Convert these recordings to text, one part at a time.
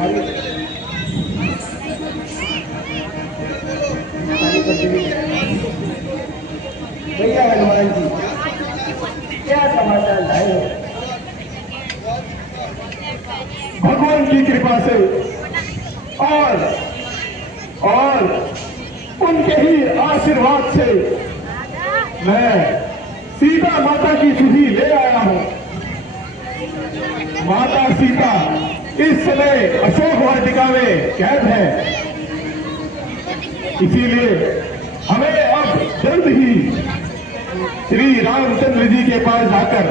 भैया हनुमान जी क्या समाचार लाए हो? भगवान की कृपा से और उनके ही आशीर्वाद से मैं सीता माता की सुधि ले आया हूं। माता सीता इस समय अशोक वाटिका में कैद है, इसीलिए हमें अब जल्द ही श्री रामचंद्र जी के पास जाकर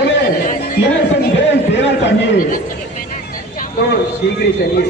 उन्हें यह संदेश देना चाहिए। तो शीघ्र ही चलिए।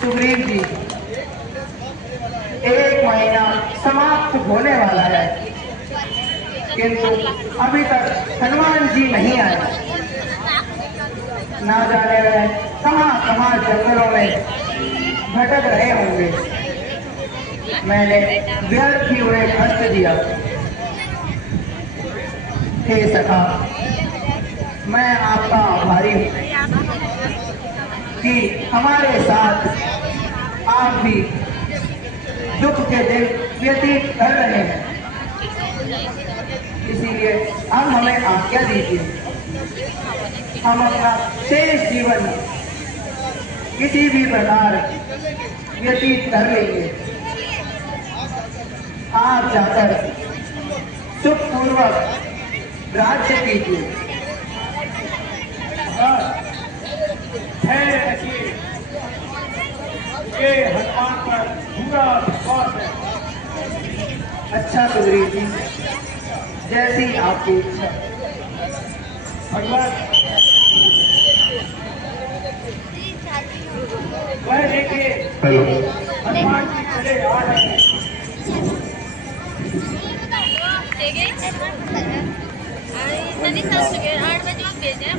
सुग्रीव जी, 1 महीना समाप्त होने वाला है, किंतु अभी तक हनुमान जी नहीं आए। ना जाने वे कहां जंगलों में भटक रहे होंगे। मैंने व्यर्थ ही उन्हें कष्ट दिया। हे सखा, मैं आपका आभारी हूँ कि हमारे साथ आप भी दुख के दिन व्यतीत कर रहे हैं। इसीलिए अब हमें आज्ञा दीजिए, हम अपना शेष जीवन किसी भी प्रकार व्यतीत कर लेंगे। आप जाकर सुखपूर्वक राज्य कीजिए। ये हनुमान पर पूरा विश्वास है। अच्छा सुग्रीव जी, जैसी आपकी इच्छा। भगवान वह देखिए हनुमान जी चले आ रहे हैं। नहीं 8 बजे भेजे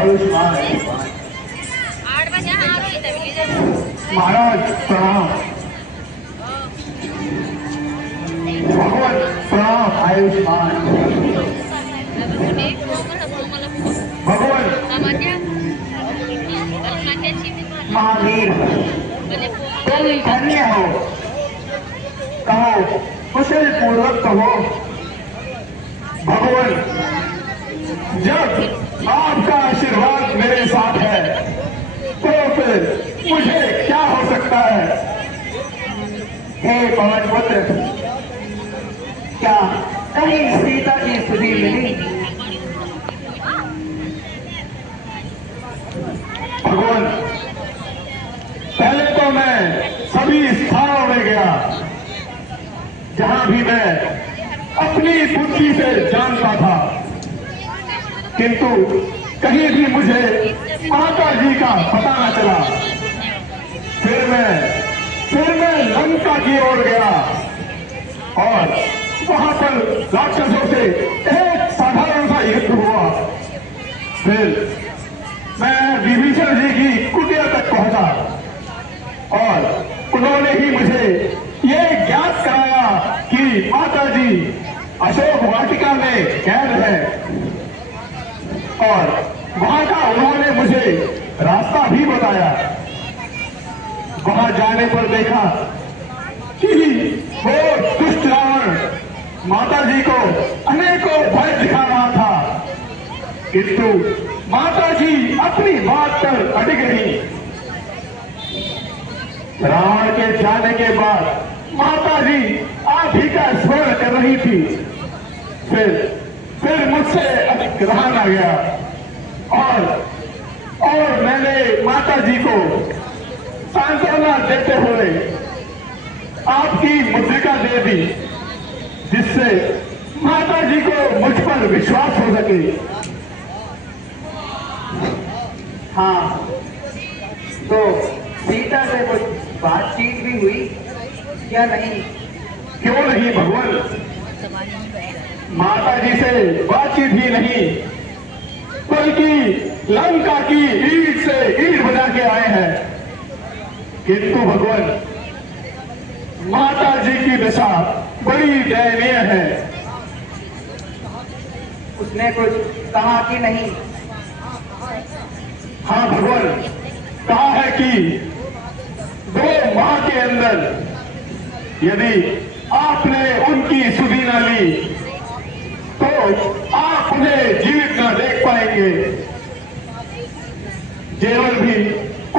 आयुष्मान। महाराज प्रणाम। भगवान प्रणाम। आयुष्मान। भगवान महावीर तुम धन्य हो, कहो कुशल पूर्वक कहो। भगवान जब आपका आशीर्वाद मेरे साथ है तो फिर मुझे क्या हो सकता है। हे पवन पुत्र, क्या कहीं सीता की सुधि मिली? भगवान पहले तो मैं सभी स्थानों में गया जहां भी मैं अपनी बुद्धि से जानता था, किंतु कहीं भी मुझे माता जी का पता न चला। फिर मैं लंका की ओर गया और वहां पर राक्षसों से एक साधारण सा युद्ध हुआ। फिर मैं विभीषण जी की कुटिया तक पहुंचा और उन्होंने ही मुझे ये ज्ञात कराया कि माता जी अशोक वाटिका में कैद है, और वहां का उन्होंने मुझे रास्ता भी बताया। वहां जाने पर देखा कि वो दुष्ट रावण माता जी को अनेकों भय दिखा रहा था, किंतु माता जी अपनी बात पर अटक रही। रावण के जाने के बाद माता जी आप ही का स्मरण कर रही थी। फिर मुझसे अधिक रहा न गया और मैंने माता जी को सांत्वना देते हुए आपकी मुद्रिका दे दी, जिससे माता जी को मुझ पर विश्वास हो सके। हाँ, तो सीता से कुछ बातचीत भी हुई या नहीं? क्यों नहीं भगवान, माता जी से बातचीत ही नहीं बल्कि लंका की ईंट से ईंट बजा के आए हैं। किंतु भगवान माता जी की दशा बड़ी दयनीय है। उसने कुछ कहा कि नहीं? हाँ भगवान, कहा है कि 2 माह के अंदर यदि आपने उनकी सुधि न ली तो आप उन्हें जीवित न देख पाएंगे। जेवर भी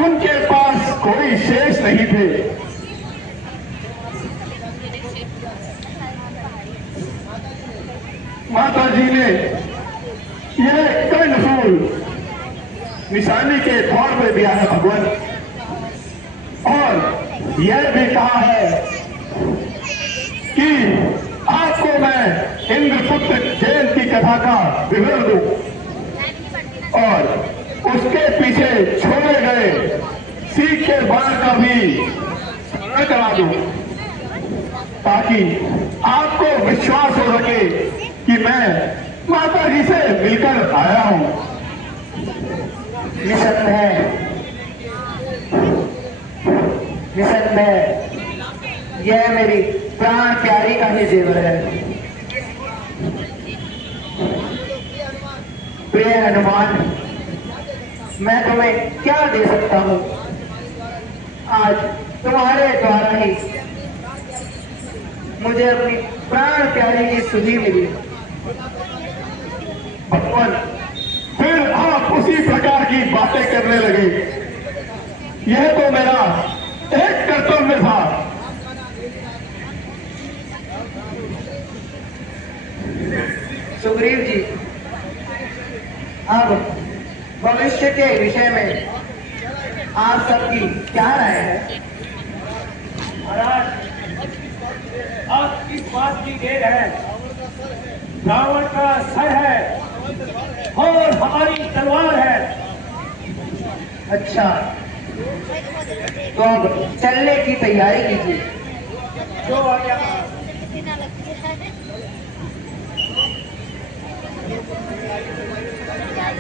उनके पास कोई शेष नहीं थे। माता जी ने यह कर्णफूल निशानी के तौर पर दिया है भगवान, और यह भी कहा है कि आपको मैं इंद्रपुत्र जेल की कथा का विवरण दूं और उसके पीछे छोड़े गए सीख के बाण का भी स्मरण करा दूं, ताकि आपको विश्वास हो सके कि मैं माता जी से मिलकर आया हूं। निसंदेह यह मेरी प्राण प्यारी का ही जेवर है। प्रिय हनुमान, मैं तुम्हें क्या दे सकता हूं? आज तुम्हारे द्वारा ही मुझे अपनी प्राण प्यारी की सुधि मिली। भगवान, फिर आप उसी प्रकार की बातें करने लगे। यह तो मेरा एक कर्तव्य था। सुग्रीव जी, अब भविष्य के विषय में आप सबकी क्या राय है? महाराज, अब इस बात की देर है, रावण का सर है और हमारी तलवार है। अच्छा, तो अब चलने की तैयारी कीजिए। जो आज्ञा।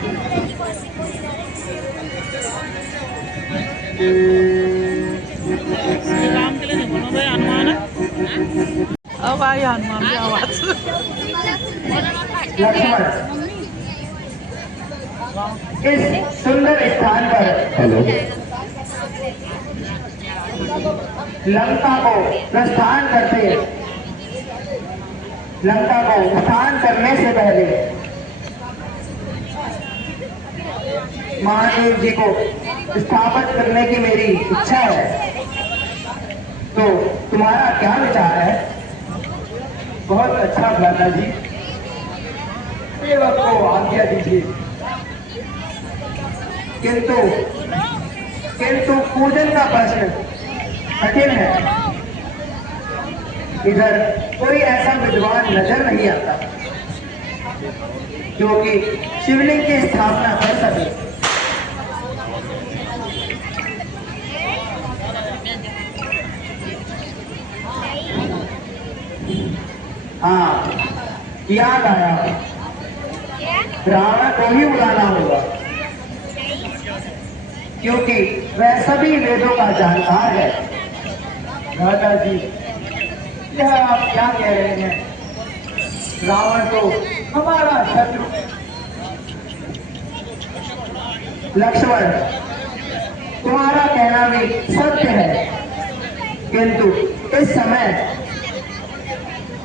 Thank you. श्री राम के लिए नहीं बोलो भाई, हनुमान है। अब आई हनुमान की आवाज। लक्ष्मण, इस सुंदर स्थान पर हेलो, लंका को प्रस्थान करने से पहले महादेव जी को स्थापित करने की मेरी इच्छा है। तो तुम्हारा क्या विचार है? बहुत अच्छा भ्राता जी, सेवक को आज्ञा दीजिए। किंतु पूजन का प्रश्न कठिन है। इधर कोई ऐसा विद्वान नजर नहीं आता जो कि शिवलिंग की स्थापना कर सके। हाँ, याद आया, रावण को ही बुलाना होगा, क्योंकि वह सभी वेदों का जानकार है। दादाजी, यह आप क्या कह रहे हैं? रावण तो हमारा शत्रु। लक्ष्मण, तुम्हारा कहना भी सत्य है, किंतु इस समय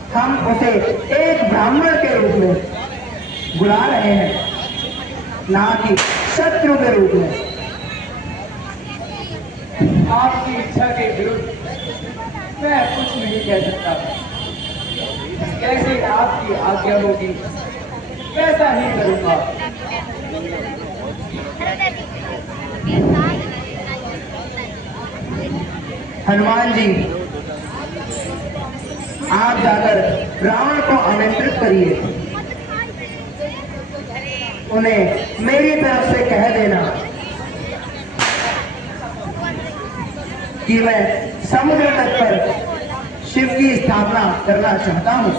हम उसे एक ब्राह्मण के रूप में बुला रहे हैं, ना कि शत्रु के रूप में। आपकी इच्छा के विरुद्ध मैं कुछ नहीं कह सकता। जैसे आपकी आज्ञा होगी वैसा ही करूंगा। हनुमान जी, आप जाकर रावण को आमंत्रित करिए। उन्हें मेरी तरफ से कह देना कि मैं समुद्र तट पर शिव की स्थापना करना चाहता हूँ।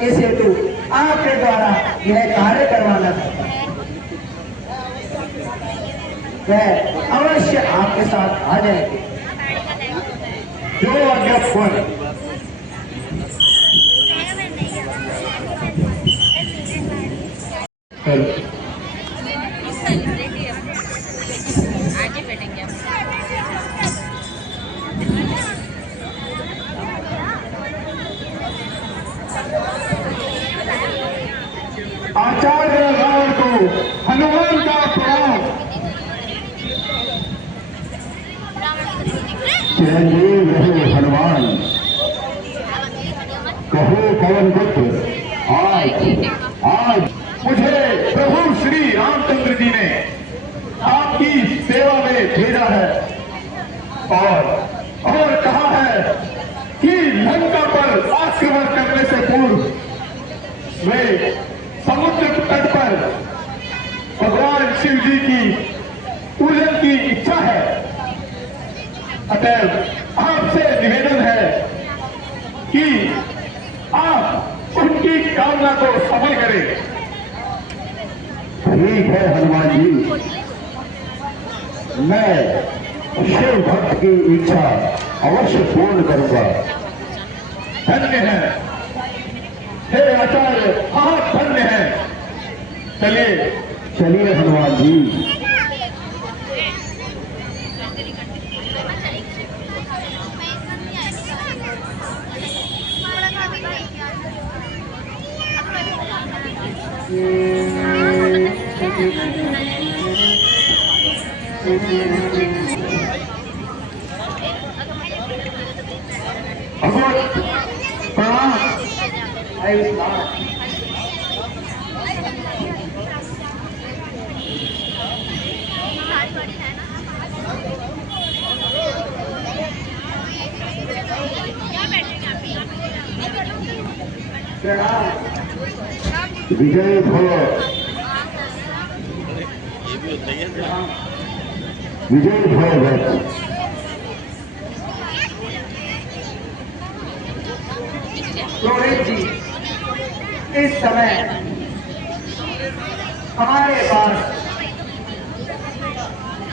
इस हेतु आपके द्वारा यह कार्य करवाना चाहता हूँ। वह अवश्य आपके साथ आ जाएंगे। जो आज्ञा फल। हेलो, आगे बैठेंगे हम। आचार्य रावण को हनुमान का प्रणाम। चिरंजीव रहो हनुमान, कहो पवन पुत्र। आज मुझे प्रभु श्री रामचंद्र जी ने आपकी सेवा में भेजा है और कहा है कि लंका पर आक्रमण करने से पूर्व वे समुद्र तट पर भगवान शिव जी की पूजन की इच्छा है। अतः आपसे निवेदन है कि आप उनकी कामना को सफल करें। ठीक है हनुमान जी, मैं शिव भक्त की इच्छा अवश्य पूर्ण करूंगा। धन्य है हे आचार्य, बहुत धन्य है। चलिए हनुमान जी। भगवान प्रणाम। आयुष्मान। प्रणाम। विजय भव, विजय भव भक्त। रोहित जी, इस समय हमारे पास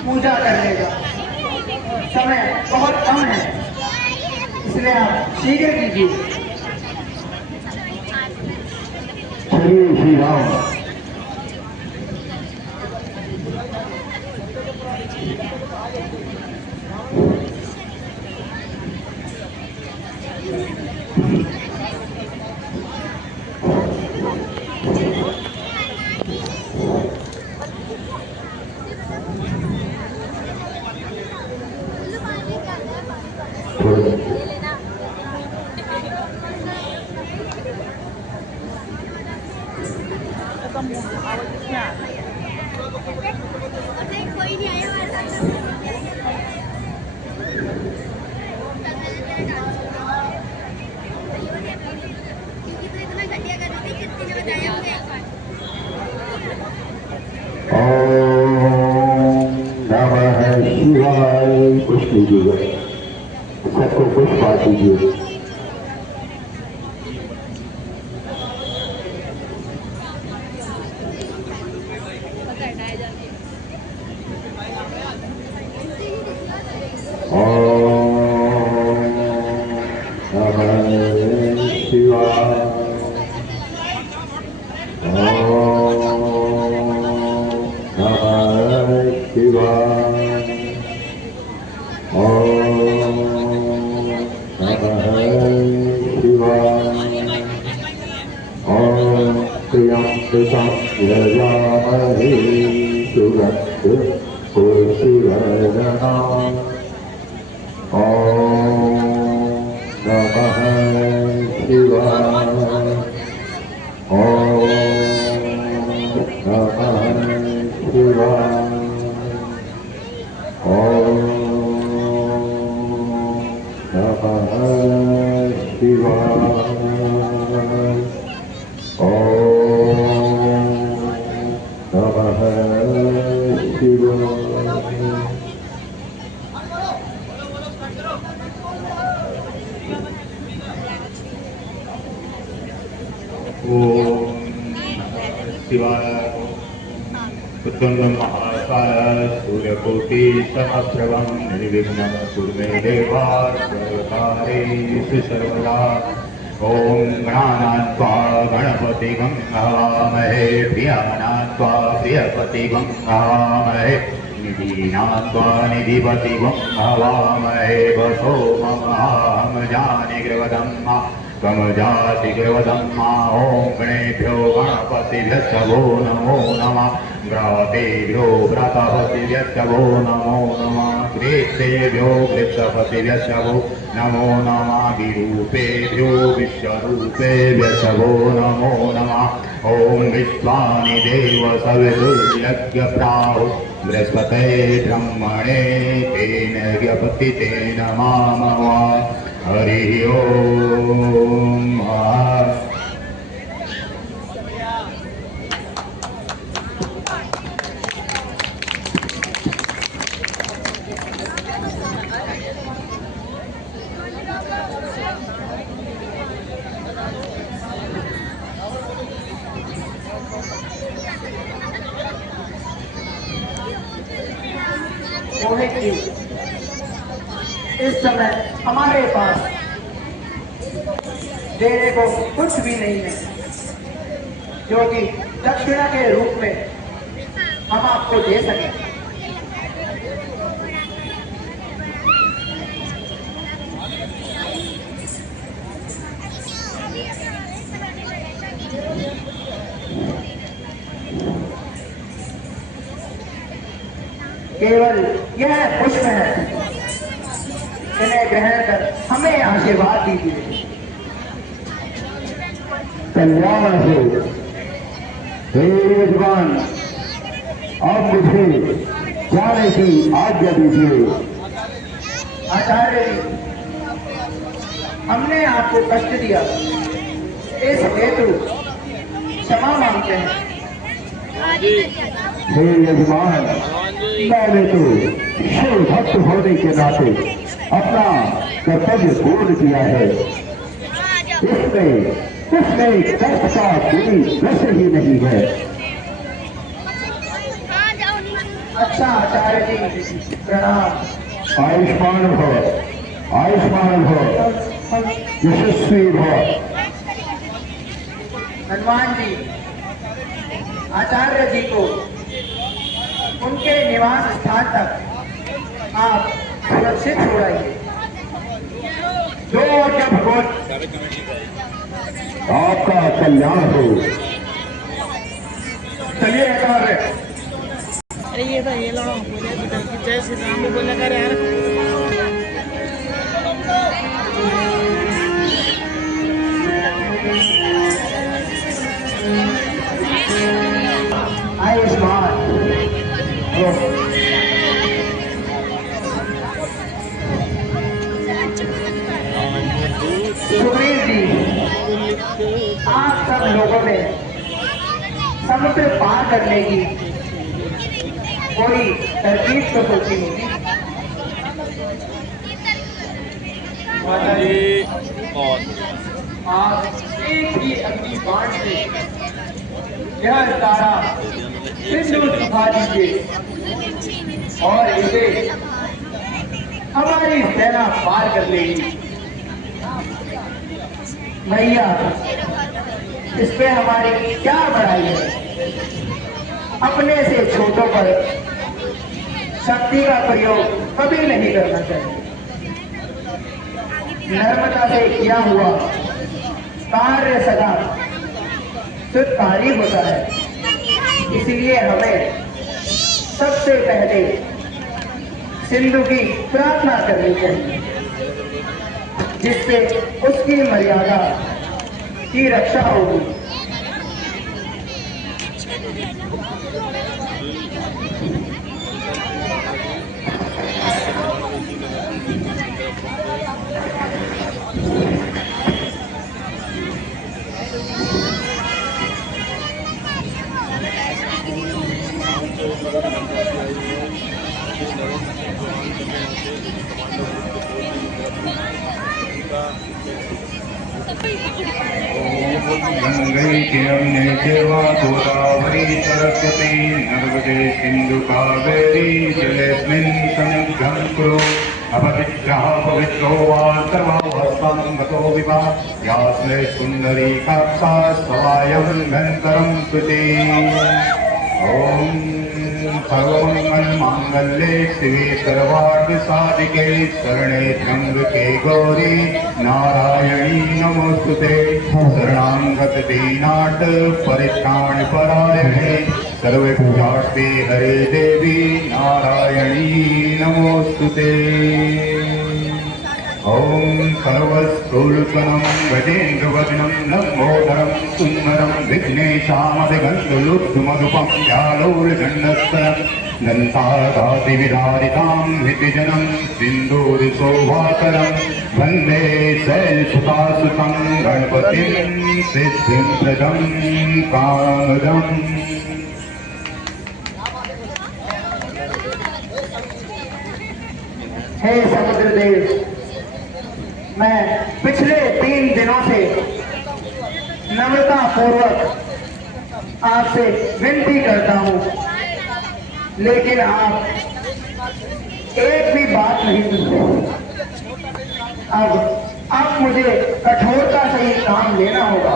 पूजा करने का समय बहुत कम है, इसलिए आप शीघ्र कीजिए। चलिए Shri Ram. Ito muna, awal niya. कोई नहीं आया क्योंकि तो इतना घटिया कर रही थी, कितने ने बताया मुझे। ओम नमः शिवाय। कुछ लीजिएगा, सबको कुछ बात दीजिए। महाकाय सूर्यकोटि समप्रभं निर्विघ्नं कुरु मे देवा सर्वकार्येषु सर्वदा। ओम गणानान्त्वा गणपतिं हवामहे प्रियानान्त्वा प्रियपतिं हवामहे निधीनान्त्वा निधिपतिं हवामहे वसो मम जानिग्रवदम् कमजाति ग्रवदम्मा। ओम गणेभ्यो गणपतिभ्यो नमो नमः। व्रातेभ्यो व्रतपतिभ्यो नमो नमः। कृतेभ्यो वृक्षपतिभ्यो नमो नमः। विरूपेभ्यो विश्वरूपेभ्यो नमो नमः। ओम विश्वानि देव सवितुर्यज्ञप्राहु बृहस्पते ब्रह्मणे तेन यज्ञपतितेन मामः। हरि ओम। मोहित जी, इस समय हमारे पास देने को कुछ भी नहीं है, जो कि दक्षिणा के रूप में हम आपको दे सकें। केवल यह पुष्प है, इन्हें ग्रहण कर हमें आशीर्वाद दीजिए। कल्याण हो। हे यजमान, अब मुझे जाने की आज्ञा दीजिए। आचार्य जी, हमने आपको कष्ट दिया, इस हेतु क्षमा मांगते हैं। हे यजमान, मैंने तो शिव भक्त होने के नाते अपना कर्तव्य पूर्ण किया है। इसमें कष्ट का कोई प्रश्न ही नहीं है। अच्छा आचार्य जी प्रणाम। आयुष्मान भव, आयुष्मान भव, यशस्वी भव। हनुमान जी, आचार्य जी को उनके निवास स्थान तक आप सुरक्षित छोड़ाइए। जो आज्ञा भगवान, आपका कल्याण हो। चलिए आचार्य। अरे ये तो ये लड़ो बोले बेटा कि जय श्री राम भी बोला कर यार। आयुष्मान सुग्रीव जी, आप सब लोगों ने समुद्र पार करने की कोई तरकीब तो सोची होगी। माता जी आप एक ही अग्नि बाण से यह तारा सिंधु सुखा दीजिए और इसे हमारी सेना पार कर लेगी। भैया, इस पे हमारी क्या बड़ाई है। अपने से छोटों पर शक्ति का प्रयोग कभी नहीं करना चाहिए। नर्मदा से किया हुआ कार्य सदा सुखकारी होता है। इसीलिए हमें सबसे पहले सिंधु की प्रार्थना करनी चाहिए, जिससे उसकी मर्यादा की रक्षा होगी। गंगे यमुने देवा गोदावरी सरस्वती नर्मदे सिंधु कावेरी जलेस्मिन् सन्निधिं कुरु। अपवित्रः पवित्रो वा सर्वहस्तं गतो विवा यास्मे सुन्दरी काक्षा स्वयं घनकरं कृते। ॐ सर्वमङ्गलमाङ्गल्ये शिवे सर्वार्थसाधिके शरणे त्र्यम्बके गौरी नारायणी नमोस्तुते। शरणागतदीनाथ परित्राणपरायणे सर्वभूतार्थे हरे देवी नारायणी नमोस्तुते। ॐ सर्वस्थूलकनं गजेन्द्रवदनं लम्बोदरं सुन्दरं विघ्नेशामधिगन्तुलुब्धुमधुपं व्यालोलदण्डस्तरं दन्तादातिविदारितां हृतिजनं सिन्दूरशोभाकरं वन्दे शैलसुतासुतं गणपतिं सिद्धिप्रदं कामदम्। हे समुद्र देव, मैं पिछले 3 दिनों से नम्रता पूर्वक आपसे विनती करता हूँ, लेकिन आप एक भी बात नहीं सुनते। अब मुझे कठोरता से ही काम लेना होगा।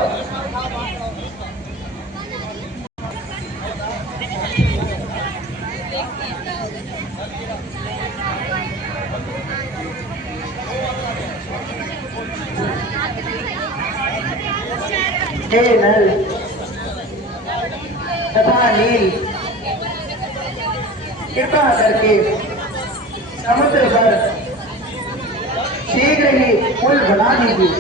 हे नल तथा नील, कृपा करके समुद्र पर शीघ्र ही पुल बना दीजिए।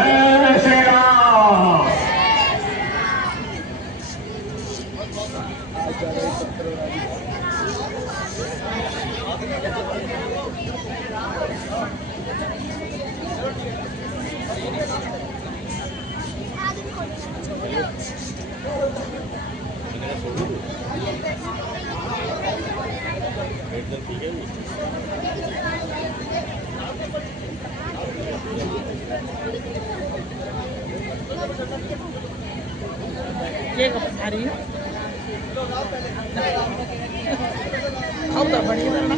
जय श्री राम। ये कब आ रही है? अब तो बढ़िया लग रहा।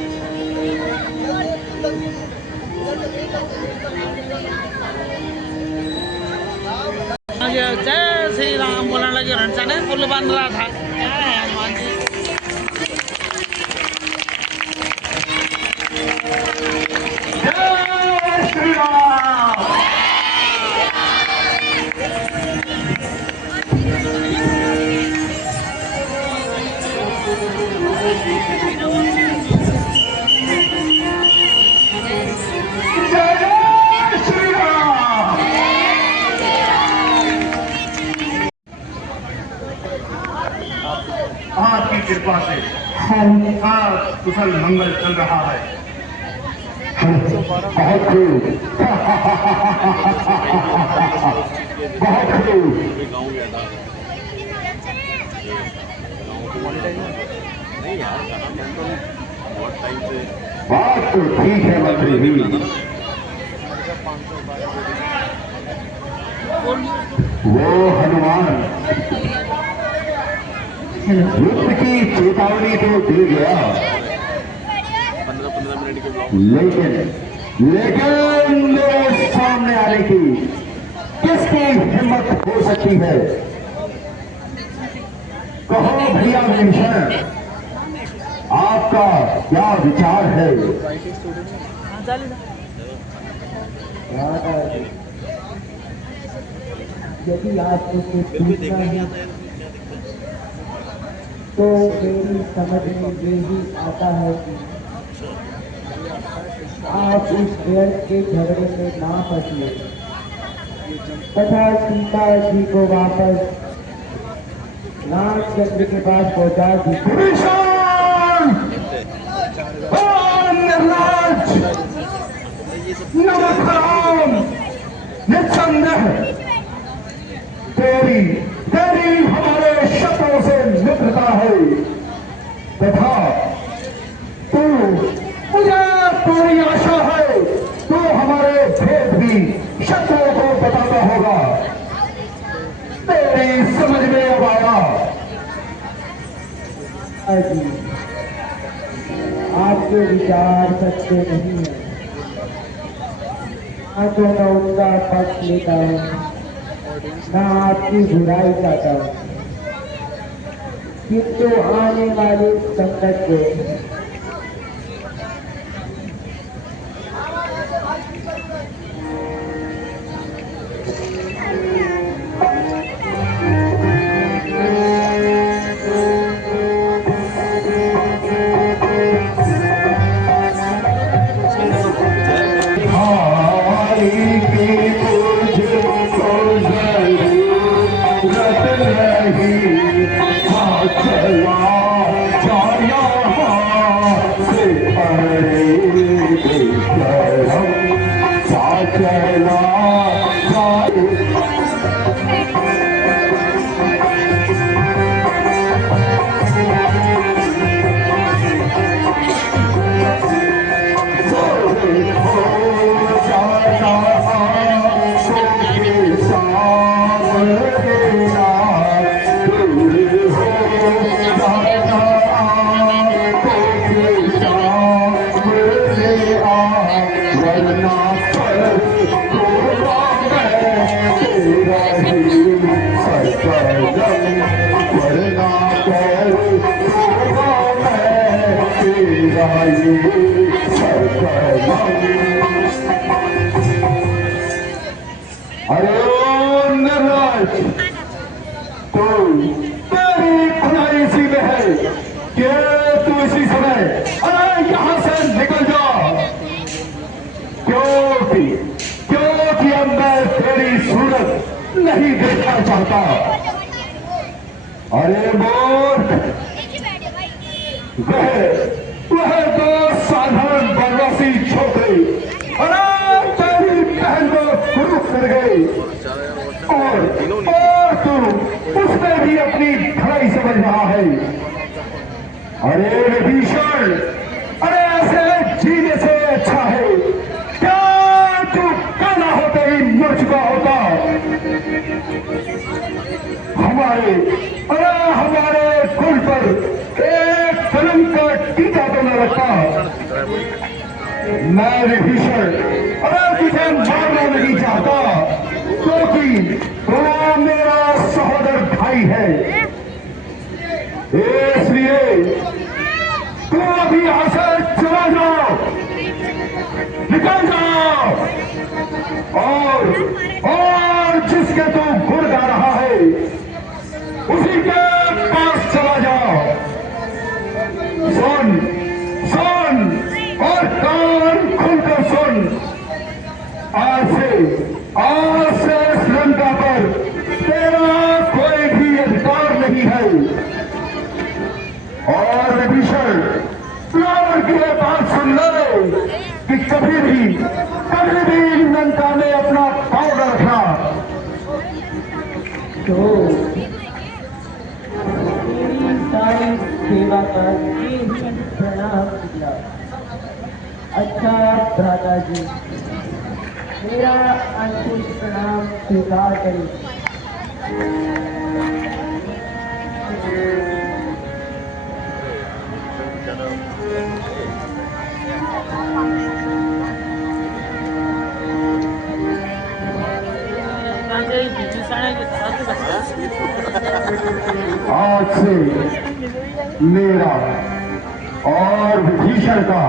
जय श्री राम बोलने लगे, रणसा ने पुल बन रहा था। क्या है हनुमान जी? जय श्री राम। जय श्री राम। आपकी कृपा से हमारा कुशल मंगल चल रहा है। बहुत खूब, बहुत खूब। गाँव गया था नहीं यार, कहाँ मैं तो बहुत टाइम से बात तो ठीक है मंत्री जी, वो हनुमान युद्ध की चेतावनी तो दे गया, 15 मिनट के ब्लॉग लेकिन मेरे सामने आने की किसकी हिम्मत हो सकती है? कहो भैया विभीषण, आपका क्या विचार है? यदि आपको कुछ पूछना है तो मेरी समझ में ये ही आता है कि आप इस व्यर्थ के झगड़े में ना फंसिए तथा सीता जी को वापस रामचंद्र के पास पहुंचा दीजिए। विभीषण! निर्लज्ज! नमस्कार! निस्संदेह तेरी हमारे शत्रुओं से मित्रता है तथा मुझे पूरी आशा है तू हमारे भेद भी शत्रुओं को बताता होगा। तेरी समझ में अब आया? जी, आपके विचार सच्चे नहीं है। ना तो मैं उनका पक्ष लेता हूँ, ना आपकी बुराई चाहता हूँ, किंतु आने वाले संकट को अरे निर्लज्ज, तो तेरी खुदाई इसी में है कि तू इसी समय अरे यहां से निकल जा, क्योंकि अब मैं तेरी नहीं देखना चाहता। अरे मूर्ख, वह तो साधारण बनवासी छोकरी तेरी बहन को क्रूस कर गई और तू उसमें भी अपनी भलाई समझ रहा है। अरे विभीषण, अरे ऐसे जीने से अच्छा है क्या तू काला होते ही मर चुका होता। हमारे कुल पर एक कलम का टीका तो न रखता। मैं विभीषण तुझे मारना नहीं चाहता क्योंकि तू मेरा सहोदर भाई है। इसलिए तू अभी यहां से चला जाओ, निकल जाओ और जिसके तू गुण गा रहा है उसी के पास चला जाओ। सुन सुन और कान खुलकर सुन। आज से इस लंका पर तेरा कोई भी अधिकार नहीं है। और विभीषण, रावण की यह बात सुन ले कि कभी भी लंका में अपना पांव न रखना। तो तेरी सारी सेवा करके ही प्रणाम किया। अच्छा भ्राता जी, मेरा अंतिम प्रणाम स्वीकार करें। आज से मेरा और विभीषण का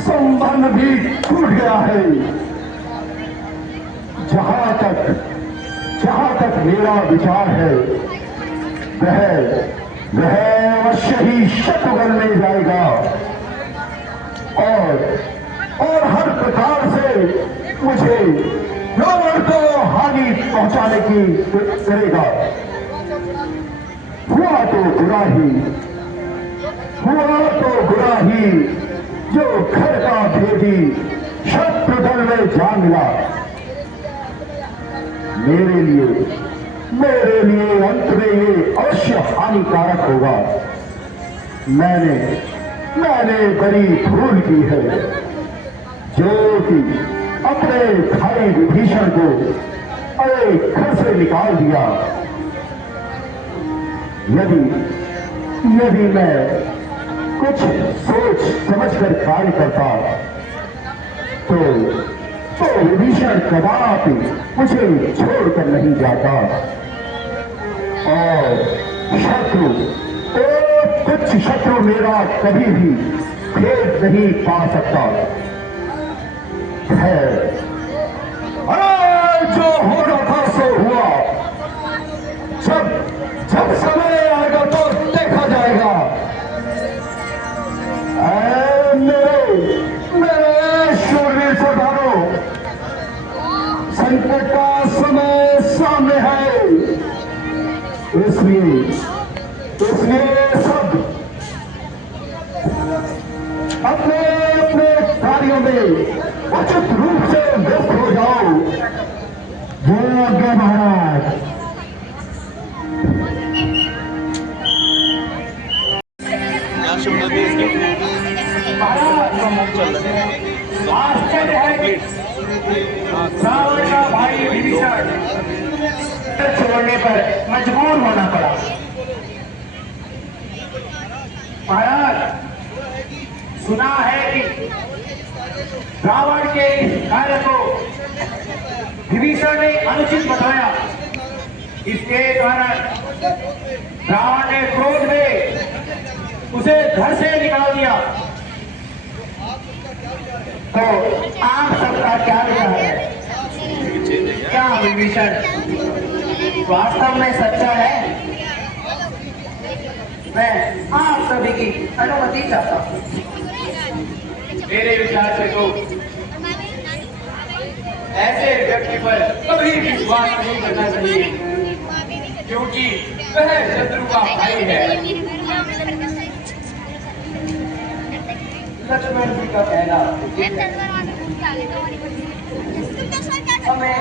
संबंध भी टूट गया है। जहां तक मेरा विचार है वह अवश्य ही शत्रुघ्न में जाएगा और हर प्रकार से मुझे रावण को हानि पहुंचाने की करेगा। हुआ तो बुरा ही जो घर का भेदी शत्रुघ्न में जा मिला। मेरे लिए अंत में ये अवश्य हानिकारक होगा। मैंने बड़ी भूल की है जो कि अपने भाई विभीषण को घर से निकाल दिया। यदि मैं कुछ सोच समझकर कार्य करता तो विभीषण कदापि मुझे छोड़कर नहीं जाता और कुछ शत्रु मेरा कभी भी भेद नहीं पा सकता है। जो होना था सो हुआ। जब समय आएगा तो देखा जाएगा। मेरे शूरवीर सरदारों, संकट का समय सामने है। इसलिए सब अपने कार्यों में उचित रूप से व्यस्त हो जाओ। जय महाराज। क्या शुभ नदी आश्चर्य है कि रावण का भाई विभीषण छोड़ने पर मजबूर होना पड़ा। महाराज, सुना है कि रावण के इस कार्य को विभीषण ने अनुचित बताया। इसके कारण रावण ने क्रोध में उसे घर से निकाल दिया। तो आप सबका क्या विचार है? क्या विभीषण वास्तव में सच्चा है? मैं आप सभी की अनुमति चाहता हूँ। मेरे विचार से तो ऐसे व्यक्ति पर कभी विश्वास नहीं करना चाहिए, क्योंकि वह शत्रु का भाई है। लक्ष्मण जी का कहना हमें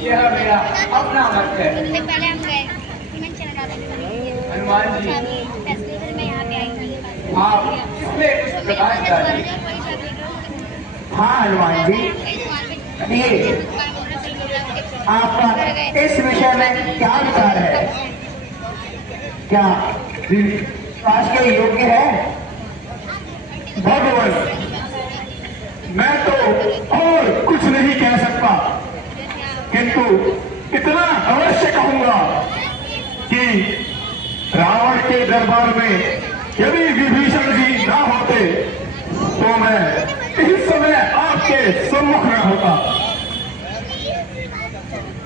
यह मेरा अपना मत है। पहले हम गए हनुमान जी, मैं यहाँ पे आई थी। आप इसमें कुछ प्रकाश डालिए। हाँ हनुमान जी, ये आपका इस विषय में क्या विचार है? क्या विश्वास के योग्य है? भगवान, मैं तो और कुछ नहीं कह सकता, किंतु इतना अवश्य कहूंगा कि रावण के दरबार में यदि विभीषण जी ना होते तो मैं इस समय आपके सम्मुख न होता।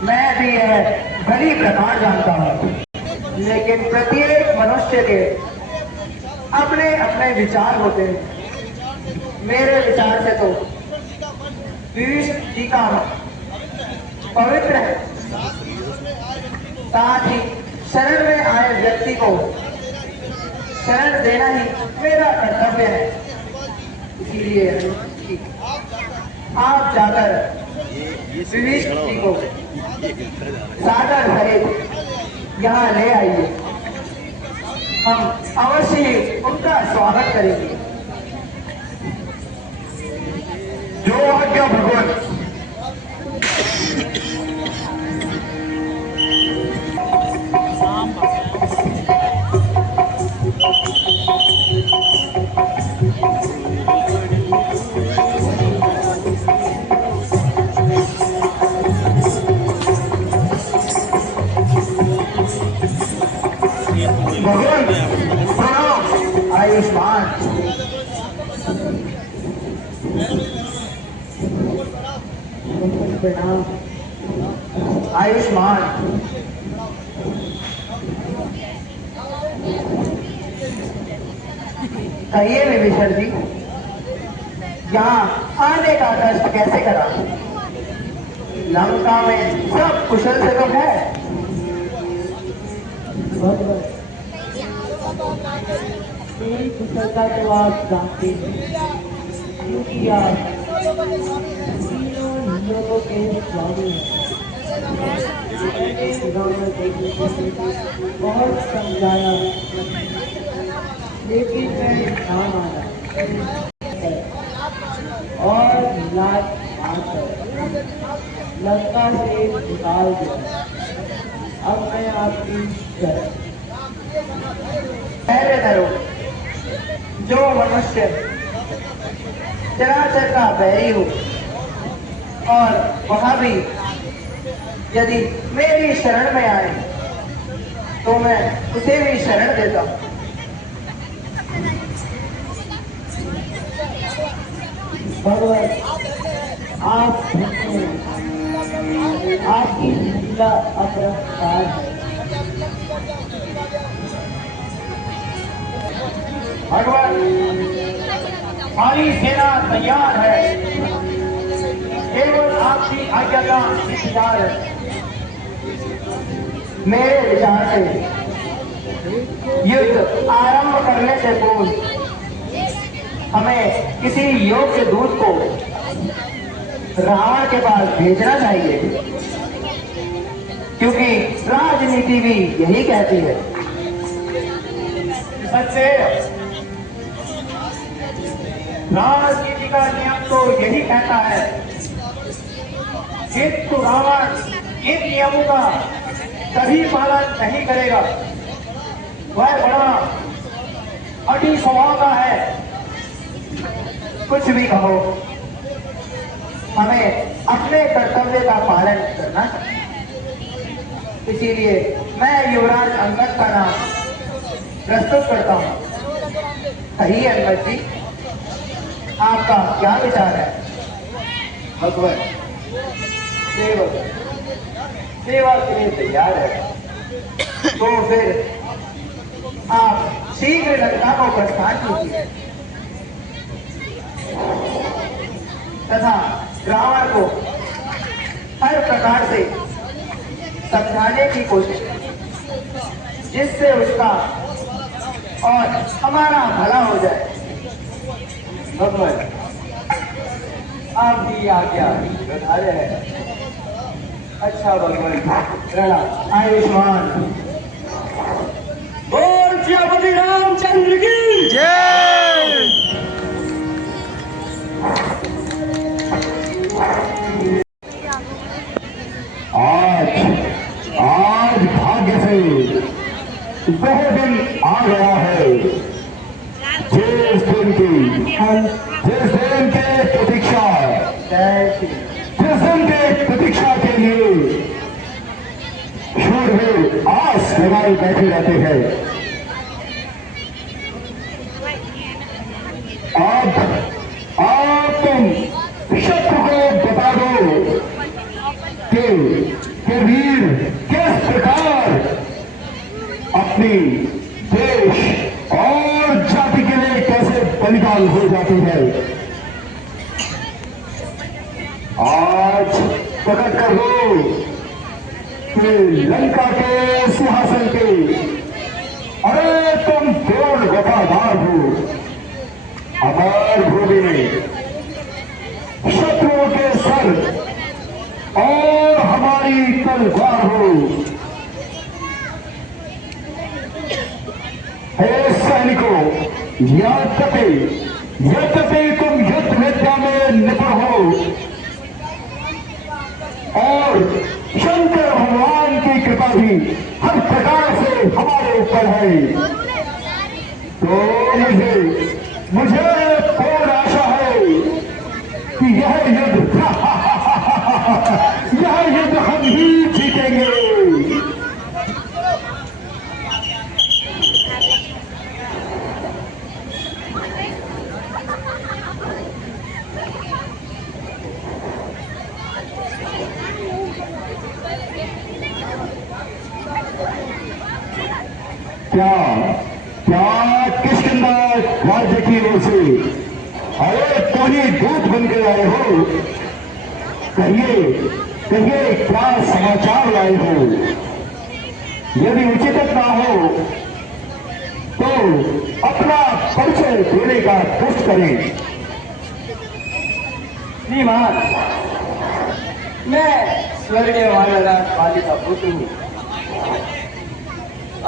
मैं भी यह भली प्रकार जानता हूँ, लेकिन प्रत्येक मनुष्य के अपने अपने विचार होते हैं। मेरे विचार से तो विभीषण जी का पवित्र है, साथ ही शरण में आए व्यक्ति को शरण देना ही मेरा कर्तव्य है। इसीलिए आप जाकर विभीषण जी को सागर सहित यहाँ ले आइए, हम अवश्य ही उनका स्वागत करेंगे। जो आज्ञा भगवान। भगवान प्रणाम। आयुष्मान, प्रणाम। आयुष्मान, कहिए विभीषण जी, यहाँ आने का कष्ट कैसे करा? लंका में सब कुशल से तो है। मेरी कुशलता तो आप जानते हैं, क्योंकि आप तीनों लोगों के स्वामी हैं। बहुत समझाया, लेकिन मैं ना माना और लाज आकर लंका से निकाल दिया। अब मैं आपकी शरण। पहले धरो, जो मनुष्य चराचर का बैरी हो और वह भी यदि मेरी शरण में आए तो मैं उसे भी शरण देता हूँ। भगवान, आप आपकी लीला अपरंपार है। भगवान, सारी सेना तैयार है, केवल आपकी आज्ञा का इंतजार है। मेरे विचार से युद्ध आरंभ करने से पूर्व हमें किसी योग्य दूत को रावण के पास भेजना चाहिए, क्योंकि राजनीति भी यही कहती है। सच्चे राजनीति का नियम तो यही कहता है, किंतु रावण इन नियमों का कभी पालन नहीं करेगा। वह बड़ा अटी स्वभाव का है। कुछ भी कहो, हमें अपने कर्तव्य का पालन करना चाहिए। इसीलिए मैं युवराज अंगद का नाम प्रस्तुत करता हूँ। कहिए अंगद जी, आपका क्या विचार है? भगवान, सेवक सेवा के लिए तैयार है। तो फिर आप शीघ्र लंका को प्रस्थान कीजिए तथा रावण को हर प्रकार से समझाने की कोशिश करें जिससे उसका और हमारा भला हो जाए। भगवान आपकी आज्ञा बधाई है। अच्छा भगवान प्रणाम। आयुष्मान बोल सियापति रामचंद्र की जय। आज भाग्य से वह दिन आ गया है जिस दिन के प्रतीक्षा जिस दिन के प्रतीक्षा के लिए शूरवीर आस लगाए बैठे रहते हैं। अब तुम शत्रु को बता दो कि वीर किस प्रकार अपनी देश और जाति के लिए कैसे बलिदान हो जाती है। आज प्रकट कर दो कि लंका के सिंहासन के अरे तुम पूर्ण वफादार हो। अमर भूमि में शत्रुओं के सर और हमारी तलवार हो। हे सैनिकों, यद्यपि तुम युद्ध विद्या में निपुण हो और शंकर भगवान की कृपा भी हर प्रकार से हमारे ऊपर है, तो मुझे पूर्ण आशा है कि यह युद्ध हम ही जीतेंगे। क्या किष्किंधा राज्य की ओर से अरे कोई दूत बन के आए हो? कहिए क्या समाचार लाए हो? यदि उचित ना हो तो अपना परिचय देने का कष्ट करें। श्रीमान, मैं स्वर्गीय वानरराज बाली का पुत्र हूँ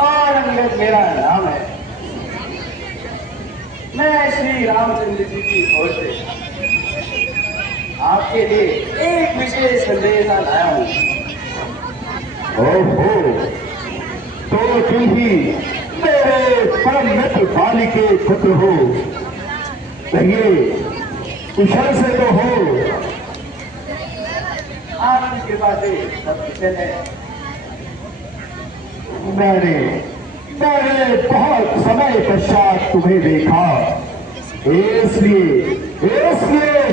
और अंगद मेरा नाम है। मैं श्री रामचंद्र जी की ओर से आपके लिए एक विशेष संदेश लाया हूँ। ओहो, तो तुम ही मेरे परम मित्र बाली के पुत्र हो। कहिए कुशल से तो हो? आपकी कृपा से सब कुशल है। मैंने बहुत समय पश्चात तुम्हें देखा, इसलिए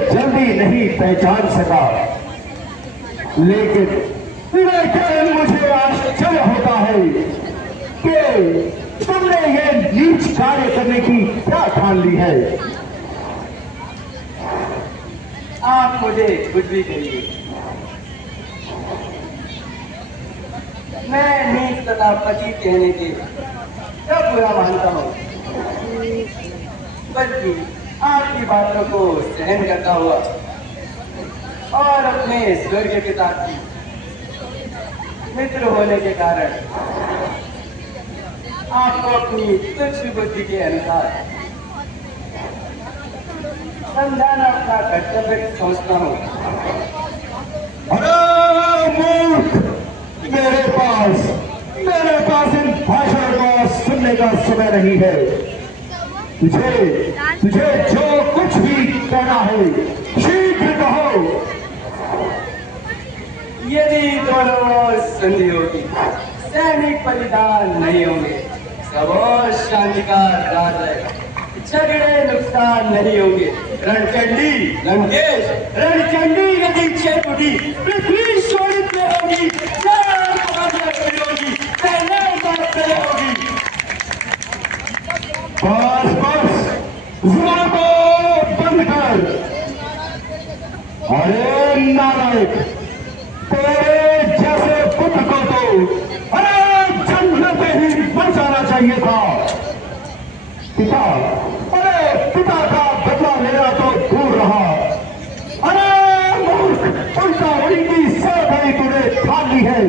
जल्दी नहीं पहचान सका, लेकिन मुझे आश्चर्य होता है कि तुमने ये नीच कार्य करने की क्या ठान ली है। आप मुझे कुछ भी कहिए, मैं नीच तथा पति कहने के कब बुरा मानता हूँ, बल्कि आपकी बातों को सहन करता हुआ और अपने स्वर्गीय पिता की मित्र होने के कारण आपको अपनी तुच्छ बुद्धि के अनुसार समझाना अपना कर्तव्य समझता हूँ। अरे मूर्ख, मेरे पास इन भाषण को सुनने का समय नहीं है। तुझे जो कुछ भी कहना है शीघ्र कहो। यदि दोनों ओर संधि होगी, सैनिक बलिदान नहीं होंगे, सब और शांति का राज रहेगा, झगड़े नुकसान नहीं होंगे। रणचंडी लंकेश, रणचंडी यदि छेद उठी, पृथ्वी शोणित में होगी, होगी, होगी। बस बस, जुबान को बंद कर। अरे नालायक, तेरे जैसे पुत्र को तो अरे जन्म पे ही मर जाना चाहिए था। पिता, अरे पिता का बदला लेना तो दूर रहा, अरे मूर्ख, उल्टा उनकी सरदारी तूने ठान ली है।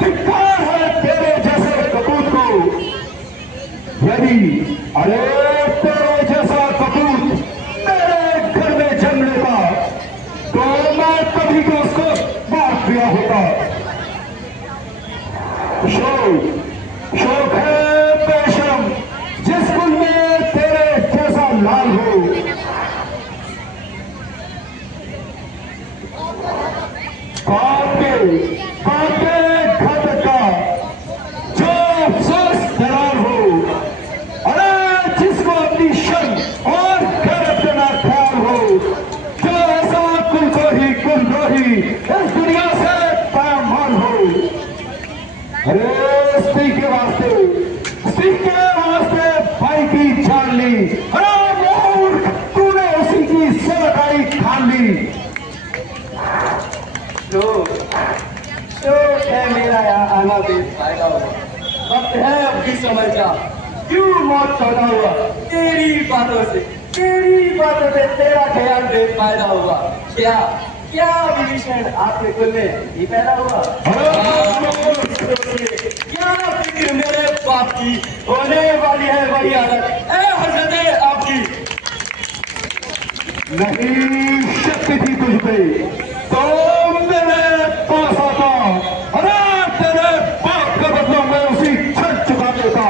धिक्कार है तेरे जैसे कपूत को। यदि अरे तेरे जैसा कपूत मेरे घर में जन्म लेता तो मैं कभी तो उसको मार दिया होता। शोक है बेशरम जिस कुल में तेरे जैसा लाल हो। काटे घट का जो अफसोस दरार हो, अरे जिसको अपनी शर्म और गैरत का ख्याल हो, जो ऐसा कुल को ही कुलद्रोही इस दुनिया से पामाल हो। अरे स्त्री के वास्ते भाई की जान ली, अरे मूर्ख, तूने उसी की सरकारी ठान ली। शोक है मेरा यहाँ आना बेफायदा हुआ। वक्त है अब भी समझ जा क्यों मौत सौदा हुआ। तेरी बातों से तेरा ख्याल बेफायदा हुआ। क्या विभीषण आपके कुल में ही पैदा हुआ। क्या फिक्र मेरे बाप की होने वाली है वही हालत है हजरत आपकी। नहीं शक्ति थी तुझ पे तो मेरे पास आता, अरे तेरे बाप का बदला मैं उसी क्षण चुका देता।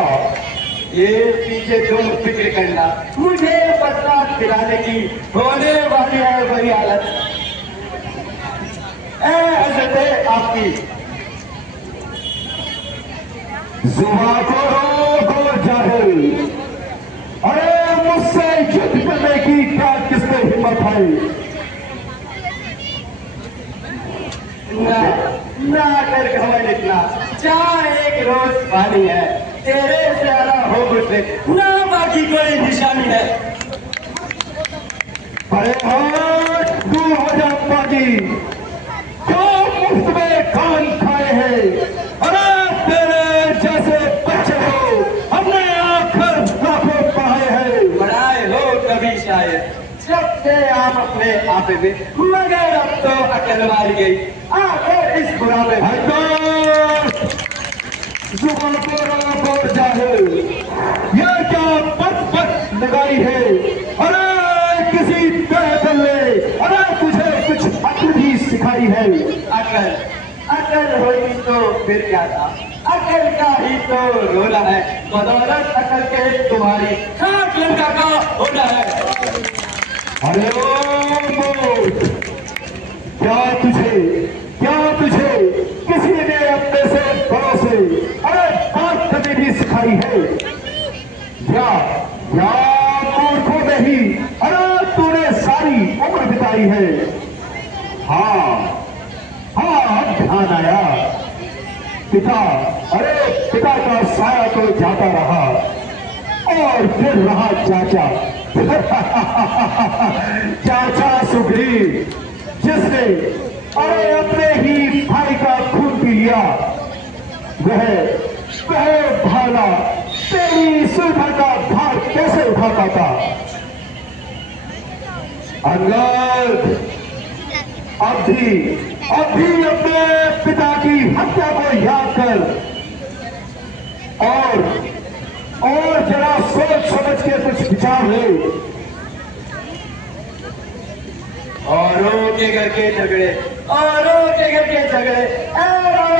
ये पीछे तुम फिक्र करना, मुझे बदला दिलाने की होने वाली है वही हालत हजरत आपकी। जुबान को रोक जाहिल, अरे मुझसे युद्ध करने की क्या किसने हिम्मत है। ना कर घमंड इतना, चाहे एक रोज पानी है तेरे से आला हो गुजरे, ना बाकी कोई निशानी है। अरे हाँ तू हो जा बाजी, जो मुफ्त में खान खाए हैं, अरे तेरे जैसे बच्चे को हमने आखिर लाखों पढ़ाए हैं। पढ़ाए हो कभी शायद जब से आप अपने आपे में, मगर अब तो अकल मार गई आखिर इस बुढ़ापे में। जुबान को जाहिल, ये क्या पट लगाई है। अरे किसी तरह ले, अरे तुझे कुछ अकल भी सिखाई है। अकल होगी तो फिर क्या था, अकल का ही तो रोना है। बदौलत अकल के तुम्हारी खाक लंका का होना है। अरे ओ मूर्ख, क्या तुझे किसी ने अपने से बड़ों से अरे बात करने भी सिखाई है। या मूर्खों में ही अरे तूने सारी उम्र बिताई है। हाँ अब ध्यान आया, पिता का साया तो जाता रहा और फिर रहा चाचा सुग्रीव, जिसने अरे अपने ही भाई का खून पी लिया। वह भाला तेरी सुलझन का भार कैसे उठा पाता। अंगद अब भी अपने पिता की हत्या को याद कर और जरा सोच समझ के कुछ विचार ले। औरों के घर के झगड़े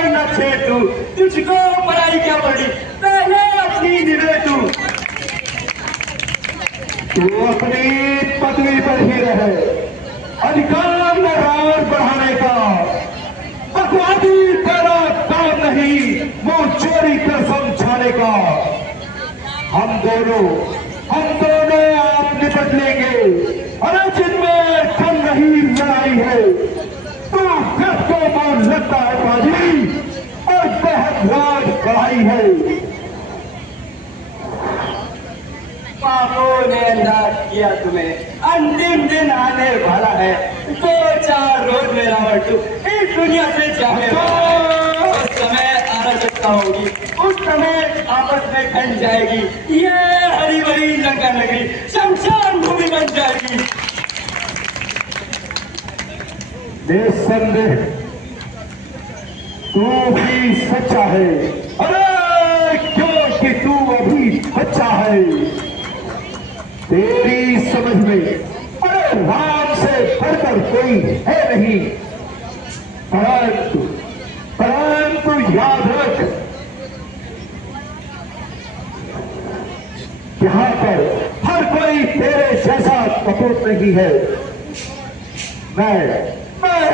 न छेड़ तू, तुझको पढ़ाई क्या पड़ी, पहले अपनी निभे तू अपनी पदवी पर ही रहे। अधिकार में राज बढ़ाने का बकवादी तेरा काम नहीं, मुंह चोरी कर समझाने का। हम दोनों आप निपट लेंगे। अरे जिनमें कम नहीं लड़ाई है, तू फिर को मार लगता है बाजी और बेहद राज बढ़ाई है। पापों ने अंदाज किया तुम्हें, अंतिम दिन आने वाला है। 2-4 रोज में रावण इस दुनिया से जाने वाला है। उस समय अराजकता होगी, उस समय आपस में खंड जाएगी। ये हरी भरी लंका नगरी शमशान भूमि बन जाएगी। निस्संदेह तू भी सच्चा है। अरे क्योंकि तू अभी बच्चा है। तेरी समझ में अरे राम से बढ़कर कोई है नहीं। परंतु याद रख, यहाँ पर हर कोई तेरे जैसा कपूत नहीं है। मैं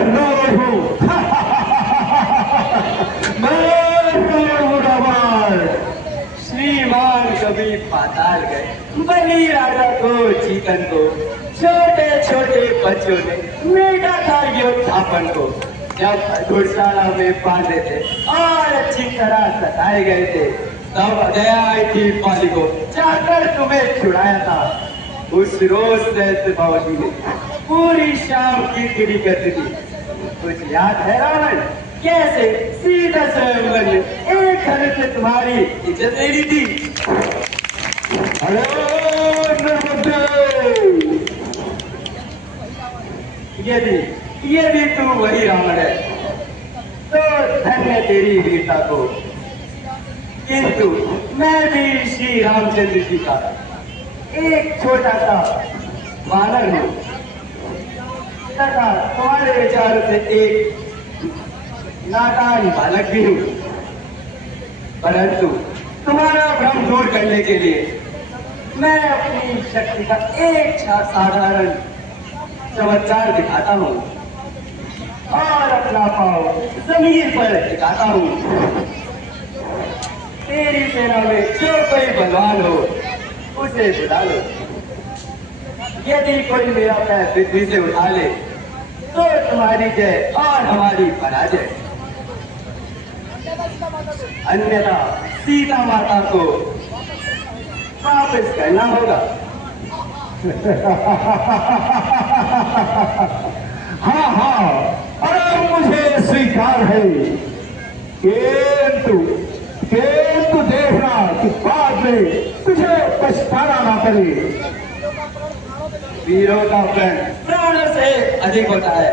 रावण हूँ। श्रीमान कभी पाताल गए, बलि राजा को चीतन को, छोटे छोटे बच्चों ने मेटा था योद्धापन को। जब घुड़शाला में बांधे थे और अच्छी तरह सताए गए थे, तब दया आई थी पाली को, जाकर तुम्हें छुड़ाया था। उस रोज से बाबूजी ने पूरी शाम की गिरी करती थी। कुछ याद है रावण, कैसे सीधा स्वयंवर ने एक घर से तुम्हारी इज्जत ले ली थी? अरे यदि तू वही रावण है तो धन्य तेरी वीरता को। किंतु मैं भी श्री रामचंद्र जी का एक छोटा सा वानर हूँ तथा तुम्हारे विचारों से एक नादान बालक भी हूँ। परंतु तुम्हारा भ्रम दूर करने के लिए मैं अपनी शक्ति का एक साधारण चमत्कार दिखाता हूँ और अपना पाँव जमीन पर टिकाता हूँ। तेरी सेना में जो कोई बलवान हो उसे बुला लो। यदि कोई मेरा पैर पृथ्वी से उठा ले तो तुम्हारी जय और हमारी पराजय। अन्यथा सीता माता को वापस करना होगा। हाँ, अरे मुझे स्वीकार है। किंतु देखना कि बाद में तुझे पछताना ना पड़े। वीरों का प्रण प्राणों से अधिक होता है।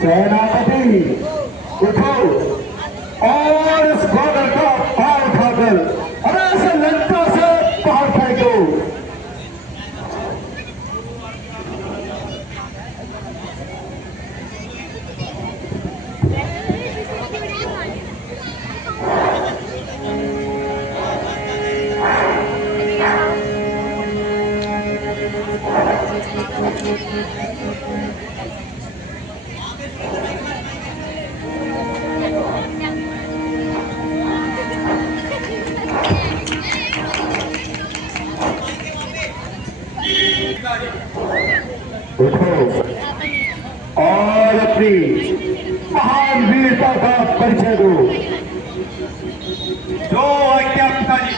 सेनापति उठो और इस ग्वादर का पार उठाकर अरे ऐसे लंका से बाहर फेंको। उठो और अपनी महान वीरता का परिचय दो। जो आज्ञा पिताजी।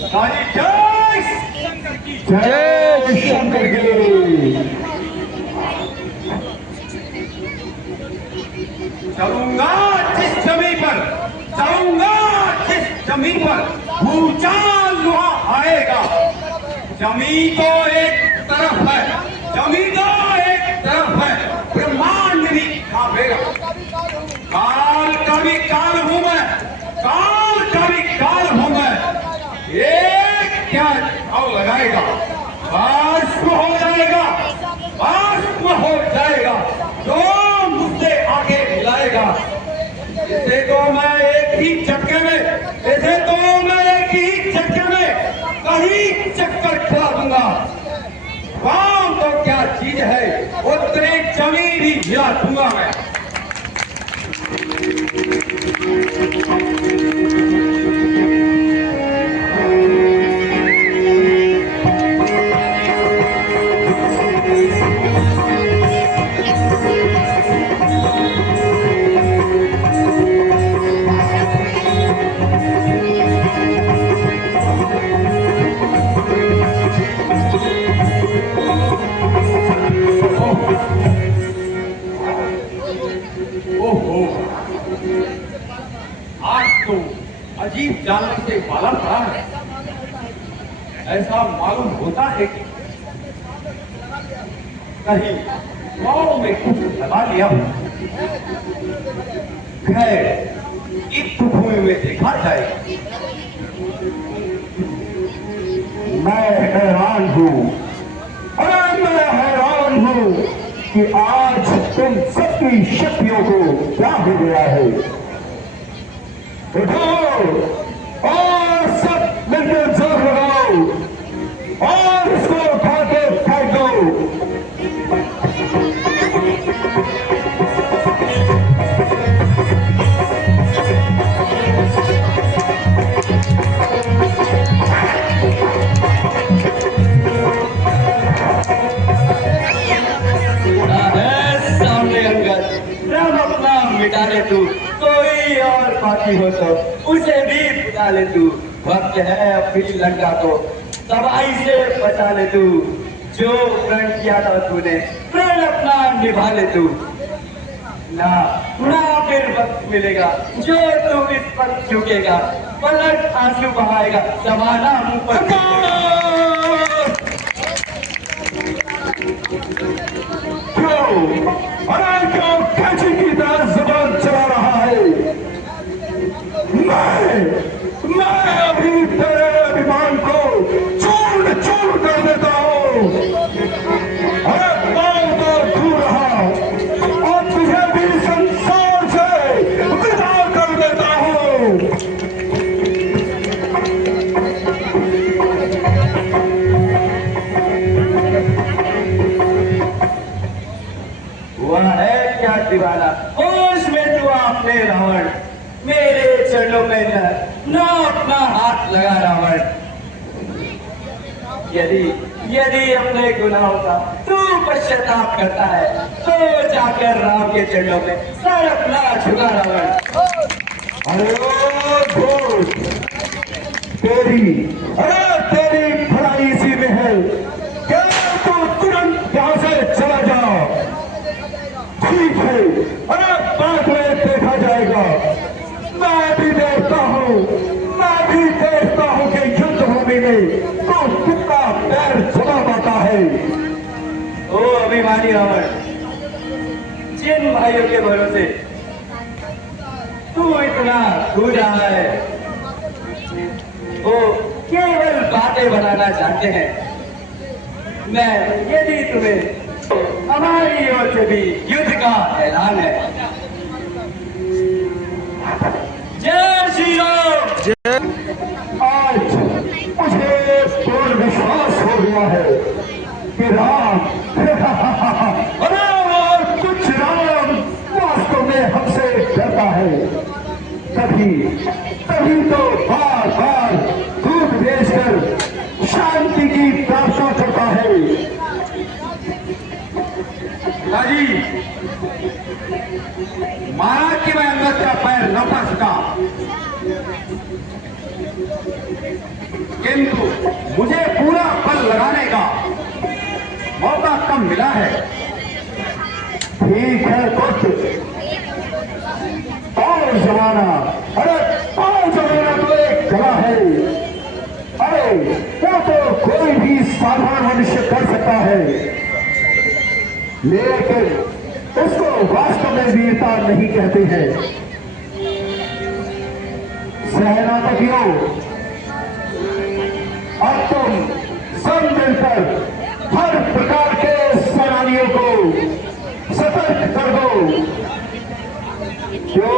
पिताजी जय शंकर की जय शंकर की। चलूंगा जिस जमीन पर भूचाल वहां आएगा। जमीन तो एक तरफ है, ब्रह्मांड भी कांपेगा। काल का भी काल हूं मैं, एक क्या भाव लगाएगा, भस्म हो जाएगा जो मुझसे आगे मिलाएगा। इसे तो मैं एक ही झटके में कहीं चक्कर खिला दूंगा। काम तो क्या चीज है, उतने जमीन ही हिला दूंगा मैं। ऐसा मालूम होता है कि कहीं गांव में कुछ लगा लिया हो। खैर इस भूमि में देखा जाए। मैं हैरान हूँ, अरे मैं हैरान हूँ कि आज तुम सबकी शक्तियों को क्या हो गया है। उठो और सब मिलकर जोर लगाओ और इसको उठा के फेंक दो। मिटा ले तू, कोई और बाकी हो तो उसे भी बुला ले तू। वक्त है अपनी लंका को तबाही से बचा ले तू। जो प्रण किया था तूने, प्रण अपना निभा ले तू। ना ना फिर वक्त मिलेगा जो तू इस पर झुकेगा, पलट आंसू बहाएगा, जमाना मुंह पर। अरे क्यों कैची की तरह जबान चला रहा है। मैं अभी तेरे अभिमान को चूर चूर कर देता हूँ। अरे पाँव तो दूर रहा और तुझे भी संसार से विदा कर देता हूँ। हुआ है क्या दीवाना, होश में तू आपने रावण। मेरे चरणों में न अपना हाथ लगा रावण। यदि अपने गुनाहों का तू पश्चाताप करता है तो जाकर राम के चरणों में सर अपना झुका रावण। अरे तेरी भलाई इसी में है। क्या तू तुरंत यहाँ से चला जा। ठीक है, अरे बाद में देखा जाएगा। मैं भी देखता हूँ कि युद्ध भूमि में तो कितना पैर जमा पाता है। ओ अभिमानी रावण, जिन भाइयों के भरोसे तू इतना खो रहा है, वो केवल बातें बनाना चाहते हैं। मैं यदि तुम्हें हमारी ओर से भी युद्ध का ऐलान है। जय श्री राम। आज मुझे पूर्ण विश्वास हो गया है कि राम और कुछ राम वास्तव में हमसे डरता है। तभी तो बार बार दूध बेचकर शांति की प्रार्थना करता है। जी महाराज की मैं अंगद का पैर न फंस सका, किंतु मुझे पूरा बल लगाने का मौका कम मिला है। ठीक है कुछ और जमाना, अरे और जमाना तो एक कला है। अरे वो तो कोई भी साधारण मनुष्य कर सकता है, लेकिन उसको वास्तव में वीरता नहीं कहते हैं। सेनापतियों, अब तुम सब मिलकर हर प्रकार के सेनानियों को सतर्क कर दो। जो